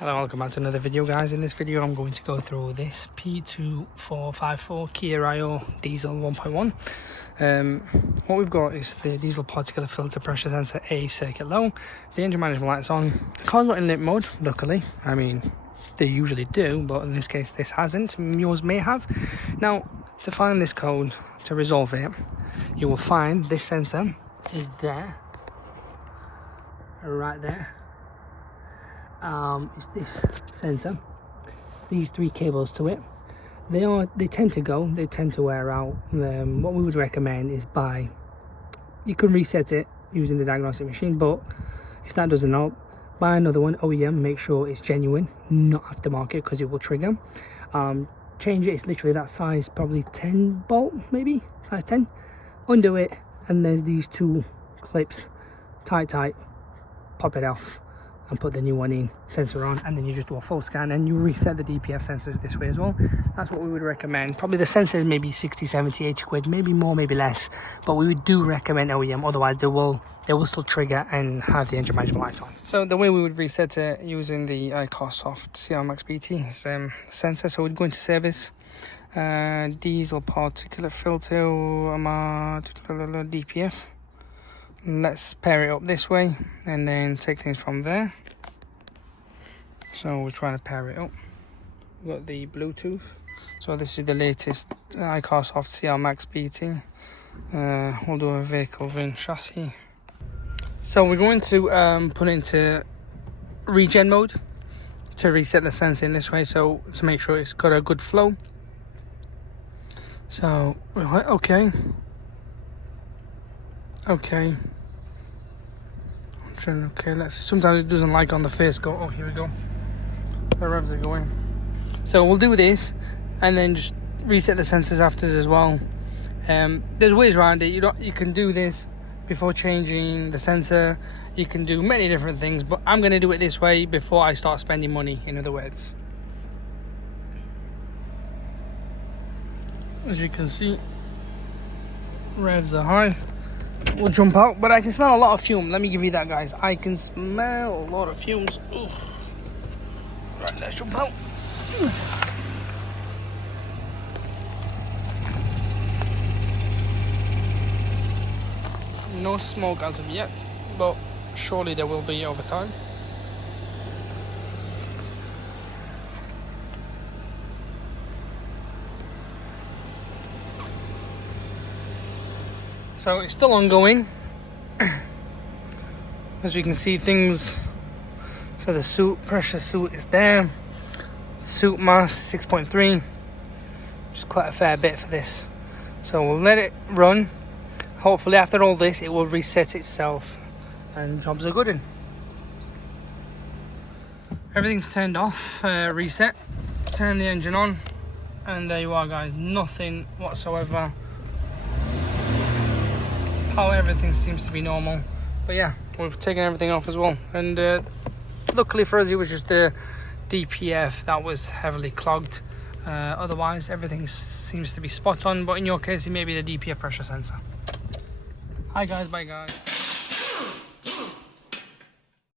Hello, welcome back to another video, guys. In this video I'm going to go through this P2454 Kia Rio diesel 1.1. What we've got is the diesel particulate filter pressure sensor A circuit low, the engine management lights on. The car's not in limp mode, luckily. I mean, they usually do, but in this case this hasn't. Yours may have. Now, to find this code, to resolve it, you will find this sensor is there, right there. It's this sensor, these three cables to it. They tend to wear out. What we would recommend is you can reset it using the diagnostic machine, but if that doesn't help, buy another one OEM. Make sure it's genuine, not aftermarket, because it will trigger. Change it. It's literally that size, probably 10 bolt, maybe size 10. Undo it, and there's these two clips, tight, pop it off and put the new one in, sensor on, and then you just do a full scan and you reset the DPF sensors this way as well. That's what we would recommend. Probably the sensors maybe 60, 70, 80 quid, maybe more, maybe less, but we do recommend OEM, otherwise they will still trigger and have the engine management light on. So the way we would reset it using the Soft CR Max BT sensor. So we'd go into service, diesel particulate filter, DPF. Let's pair it up this way and then take things from there. So we're trying to pair it up. We've got the Bluetooth. So this is the latest Soft CR Max BT. We'll do a vehicle VIN chassis. So we're going to put into regen mode to reset the sensor in this way, so to make sure it's got a good flow. So we're like, okay. Sometimes it doesn't like on the first go. Oh, here we go. The revs are going. So we'll do this and then just reset the sensors after as well. There's ways around it. You can do this before changing the sensor. You can do many different things, but I'm going to do it this way before I start spending money, in other words. As you can see, revs are high. We'll jump out, but I can smell a lot of fume. Let me give you that, guys. I can smell a lot of fumes. Ooh. Right, let's jump out. No smoke as of yet, but surely there will be over time. So it's still ongoing. As you can see, things. So the pressure suit is there. Suit mass 6.3. Which is quite a fair bit for this. So we'll let it run. Hopefully after all this it will reset itself and jobs are good in. Everything's turned off, reset, turn the engine on, and there you are, guys. Nothing whatsoever. Power, everything seems to be normal. But yeah, we've taken everything off as well, and luckily for us it was just the DPF that was heavily clogged. Otherwise everything seems to be spot on, but in your case it may be the DPF pressure sensor. Hi guys, bye guys.